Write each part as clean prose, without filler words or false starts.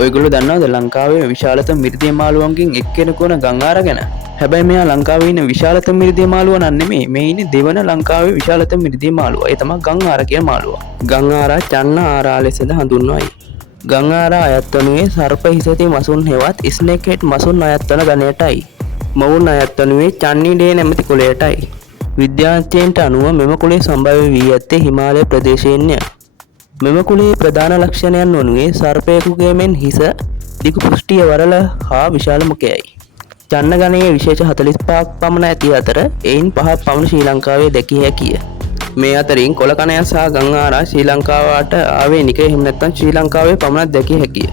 ඔයගොල්ලෝ දන්නවද ලංකාවේ විශාලතම මිරිදිය මාළුවන්ගෙන් එක්කෙනෙකු වන ගංආරා ගැන? හැබැයි මෙයා ලංකාවේ ඉන්න විශාලතම මිරිදිය මාළුවා නම් නෙමෙයි. මේ ඉන්නේ දෙවන ලංකාවේ විශාලතම මිරිදිය මාළුවා. ඒ තමයි ගංආරා කියන මාළුවා. ගංආරා චන්න ආරා ලෙසද හඳුන්වයි. ගංආරා අයත් වනුයේ සර්ප හිසති මසුන් හෙවත් ස්නේක් හෙඩ් මසුන් අයත් වන ගණයටයි. මොවුන් අයත් වනුයේ චන්නීඩේ නැමැති කුලයටයි. විද්‍යාඥයන්ට අනුව මෙම කුලය සම්භව්‍ය වී ඇත්තේ හිමාලය ප්‍රදේශයෙන්ය. මෙම කුලයේ ප්‍රධාන ලක්ෂණයන් වනුයේ සර්පයෙකුගේ මෙන් හිස දිගු පුෂ්ටිය වරල හා විශාල මුඛයයි. චන්න ගණයේ විශේෂ 45ක් පමණ ඇති අතර එයින් 5ක් පමණ ශ්‍රී ලංකාවේ දැකිය හැකිය. මේ අතරින් කොළකණය සහ ගංආරා ශ්‍රී ලංකාවට ආවේනික එහෙම නැත්නම් ශ්‍රී ලංකාවේ පමණක් දැකිය හැකිය.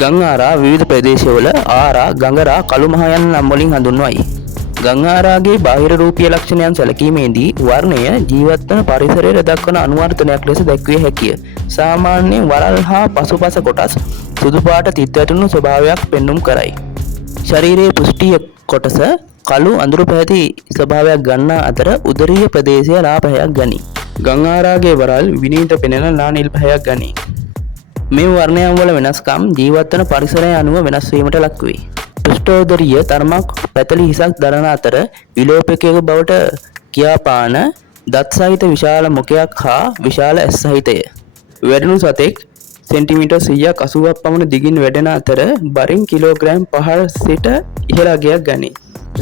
ගංආරා විවිධ ප්‍රදේශවල ආරා, ගඟරා, කළු මහ යන නම් වලින් හඳුන්වයි. ගංආරාගේ බාහිර රූපීය ලක්ෂණයන් සැලකීමේදී වර්ණය ජීවත්වන පරිසරයට දක්වන අනුවර්තනයක් ලෙස දැක්විය හැකිය. සාමාන්‍යයෙන් වරල් හා පසුපස කොටස් සුදු පාට තිත් වැටුණු ස්වභාවයක් පෙන්눔 කරයි. ශරීරයේ පුෂ්ටිය කොටස කළු අඳුරු පැහැති ස්වභාවයක් ගන්නා අතර උදරීය ප්‍රදේශය ලා පැහැයක් ගනී. ගංආරාගේ වරල් විනීත පෙනෙන ලා නිල් පැහැයක් ගනී. මේ වර්ණයන් වල වෙනස්කම් ජීවත්වන පරිසරය අනුව වෙනස් වීමට ලක් වේ. පෘෂ්ඨෝදරීය තරමක් පැතලි හිසක් දරන අතර විලෝපකයක බවට කියාපාන දත් සහිත විශාල මුඛයක් හා විශාල ඇස් සහිතය. වැඩුණු සතෙක් සෙන්ටිමීටර් 100ක් 80ක් පමණ දිගින් වැඩෙන අතර බරින් කිලෝග්‍රෑම් 5 සිට ඉහළ අගයක් ගනී.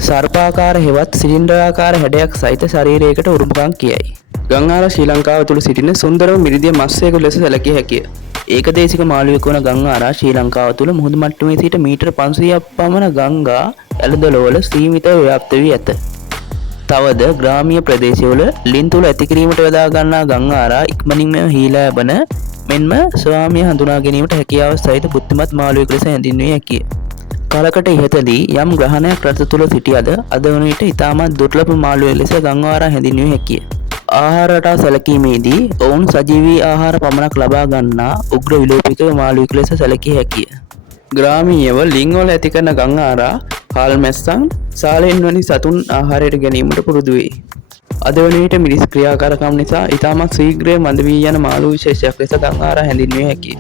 සර්පාකාර හෙවත් සිලින්ඩරාකාර හැඩයක් සහිත ශරීරයකට උරුමකම් කියයි. ගංආරා ශ්‍රී ලංකාව තුළ සිටින සුන්දරම මිරිදිය මත්ස්‍යයෙකු ලෙස සැලකිය හැකිය. ඒකදේශික මාළුවෙකු වන ගංආරා ශ්‍රී ලංකාව තුළ මුහුදු මට්ටමේ සිට මීටර් 500ක් පමණ ගංගා ඇලදොලවල සීමිතව ව්‍යාප්ත වී ඇත. තවද ග්‍රාමීය ප්‍රදේශවල ලින් තුල ඇති කිරීමට යොදා ගන්නා ගංආරා ඉක්මනින්ම හීලා යබන මෙන්ම ස්වාමිය හඳුනා ගැනීමට හැකියාව සහිත බුද්ධිමත් මාළුවෙකු ලෙස හැඳින්විය හැකිය. කලකට ඉහතදී යම් ග්‍රහණයක් රට තුල සිටියද අද වන විට ඉතාමත් දුර්ලභ මාළුවෙක් ලෙස ගංආරා හැඳින්විය හැකිය. ආහාර රටා සැලකීමේදී ඔවුන් සජීවී ආහාර පමණක් ලබා ගන්නා උග්‍ර විලෝපික මාළුවෙකු ලෙස සැලකිය හැකිය. ග්‍රාමීයව ලින්වල ඇති කරන ගංආරා කාල්මැස්සන් සාලෙන් වැනි සතුන් ආහාරයට ගැනීමට පුරුදු වේ. අද වන විට මිනිස් ක්‍රියාකාරකම් නිසා ඉතාමත් ශීඝ්‍රයෙන් මඳ වී යන මාළු විශේෂයක් ලෙස ගංආරා හැඳින්විය හැකිය.